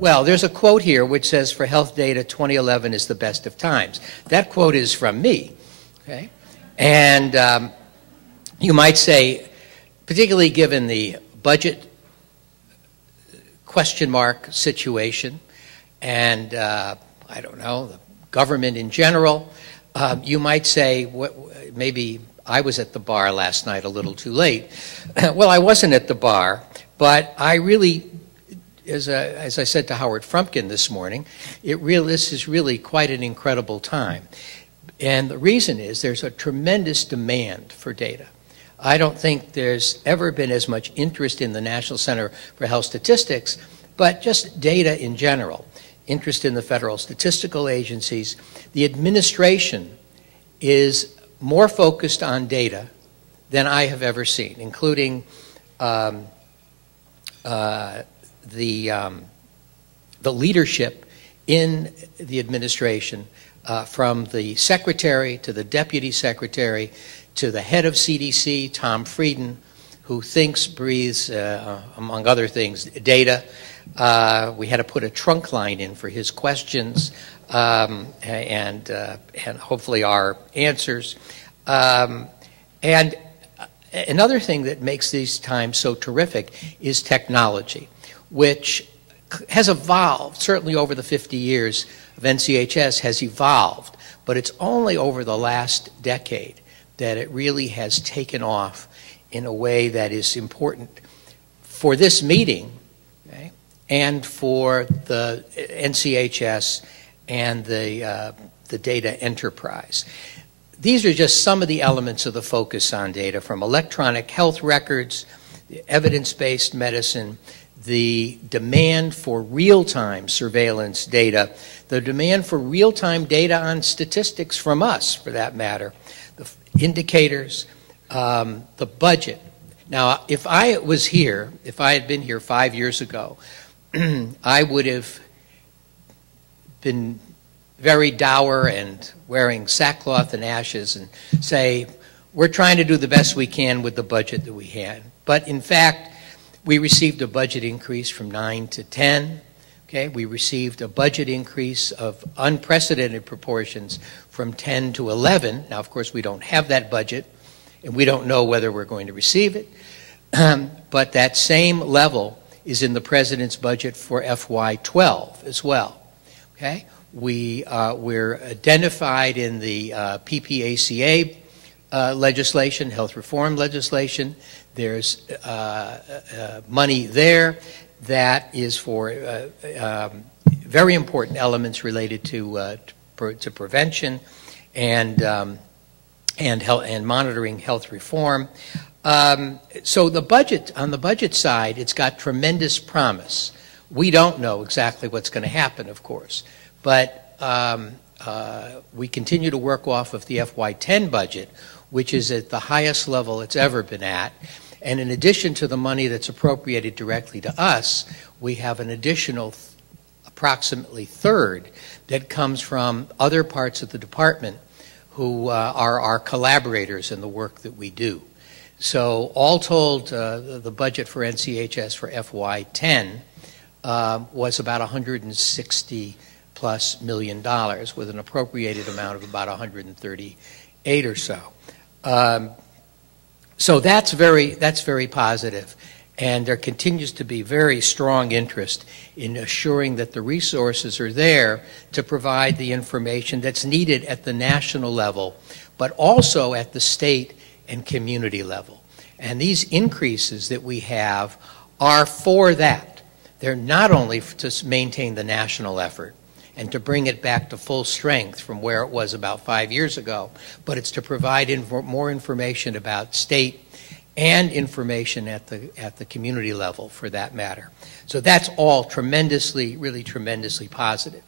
Well, there's a quote here which says, for health data, 2011 is the best of times. That quote is from me, okay? And you might say, particularly given the budget question mark situation and, I don't know, the government in general, you might say, maybe I was at the bar last night a little too late. Well, I wasn't at the bar, but I really, as I said to Howard Frumpkin this morning, this is really quite an incredible time. And the reason is there's a tremendous demand for data. I don't think there's ever been as much interest in the National Center for Health Statistics, but just data in general, interest in the federal statistical agencies. The administration is more focused on data than I have ever seen, including the leadership in the administration, from the secretary to the deputy secretary to the head of CDC, Tom Frieden, who thinks, breathes, among other things, data. We had to put a trunk line in for his questions and hopefully our answers. And another thing that makes these times so terrific is technology, which has evolved, certainly over the 50 years of NCHS has evolved, but it's only over the last decade that it really has taken off in a way that is important for this meeting, okay, and for the NCHS and the data enterprise. These are just some of the elements of the focus on data, from electronic health records, evidence-based medicine, the demand for real-time surveillance data, the demand for real-time data on statistics from us, for that matter, the indicators, the budget. Now, if I was here, if I had been here 5 years ago, I would have been very dour and wearing sackcloth and ashes and say, we're trying to do the best we can with the budget that we had. But in fact, we received a budget increase from 9 to 10. Okay, we received a budget increase of unprecedented proportions from 10 to 11. Now, of course, we don't have that budget, and we don't know whether we're going to receive it. But that same level is in the President's budget for FY12 as well. Okay, we're identified in the PPACA legislation, health reform legislation. There's money there that is for very important elements related to prevention and health and monitoring health reform. So the budget, on the budget side, it's got tremendous promise. We don't know exactly what's going to happen, of course, but we continue to work off of the FY10 budget, which is at the highest level it's ever been at. And in addition to the money that's appropriated directly to us, we have an additional approximately third that comes from other parts of the department who are our collaborators in the work that we do. So all told, the budget for NCHS for FY10 was about $160+ million with an appropriated amount of about 138 or so. So that's very positive, and there continues to be very strong interest in assuring that the resources are there to provide the information that's needed at the national level, but also at the state and community level. And these increases that we have are for that. They're not only to maintain the national effort and to bring it back to full strength from where it was about 5 years ago, but it's to provide more information about state and information at the community level, for that matter. So that's all tremendously, really tremendously positive.